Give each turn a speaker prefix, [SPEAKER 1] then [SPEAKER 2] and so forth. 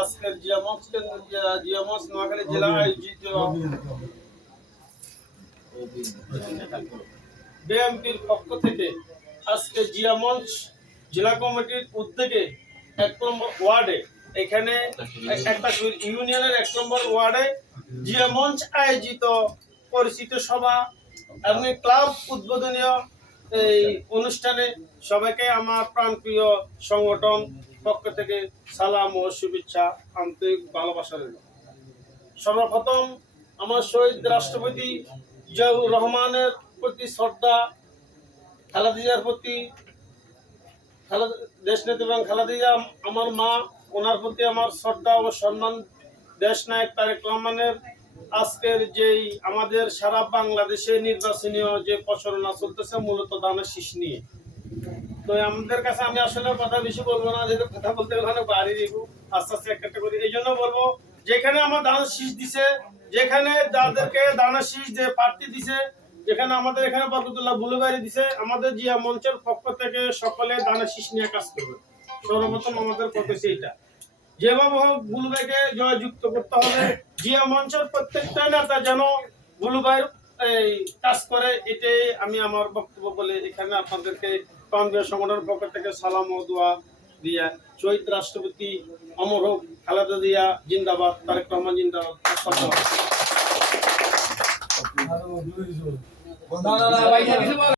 [SPEAKER 1] আজকের জিয়ামঞ্চ নোয়াখালী জেলা আয়োজিত বিএনপির পক্ষ থেকে আজকে জেলা কমিটির উদ্যোগে এক নম্বর ওয়ার্ডে, এখানে একটা ইউনিয়নের এক নম্বর ওয়ার্ডে জিয়ামঞ্চ আয়োজিত পরিচিত সভা এবং ক্লাব উদ্বোধনীয় এই অনুষ্ঠানে। সবাইকে আমার প্রাণপ্রিয় সংগঠন পক্ষ থেকে সালাম ও শুভেচ্ছা আন্তরিক ভালোবাসা রইল। সর্বপ্রথম আমার শহীদ রাষ্ট্রপতি জিয়াউর রহমানের প্রতি শ্রদ্ধা খালাদিজার প্রতি খালেদা দেশনেত্রী এবং খালাদিজা আমার মা ওনার প্রতি আমার শ্রদ্ধা ও সম্মান। দেশ নায়ক তারেক রহমানের আজকের যেই আমাদের সারা বাংলাদেশে নির্বাচনীয় যে প্রচারণা চলতেছে, মূলত দানের শীষ নিয়ে। তো আমাদের কাছে আমি আসলে কথা বেশি বলব না, যেহেতু কথা বলতে গেলে বাড়ি দিব আস্তে আস্তে একটা করে। এই জন্য বলব, যেখানে আমার দানের শীষ দিছে, যেখানে যাদেরকে দানের শীষ যে প্রার্থী দিছে, যেখানে আমাদের এখানে বরকতুল্লাহ বুলুবাড়ি দিছে, আমাদের জিয়া মঞ্চের পক্ষ থেকে সকলে দানের শীষ নিয়ে কাজ করবে। সর্বপ্রথম আমাদের পথে সেইটা। যেভাবে হোক জয়যুক্ত করতে হবে। জিয়া মঞ্চের প্রত্যেকটা নেতা যেন বুলুবাইয়ের এই কাজ করে এটাই আমি আমার বক্তব্য বলে এখানে আপনাদেরকে কংগ্রেস সংগঠনের পক্ষ থেকে সালাম ও দোয়া দিয়া শহীদ রাষ্ট্রপতি অমর হোক খালেদা দিয়া জিন্দাবাদ তারেক রহমান জিন্দাবাদ।
[SPEAKER 2] না না না ভাই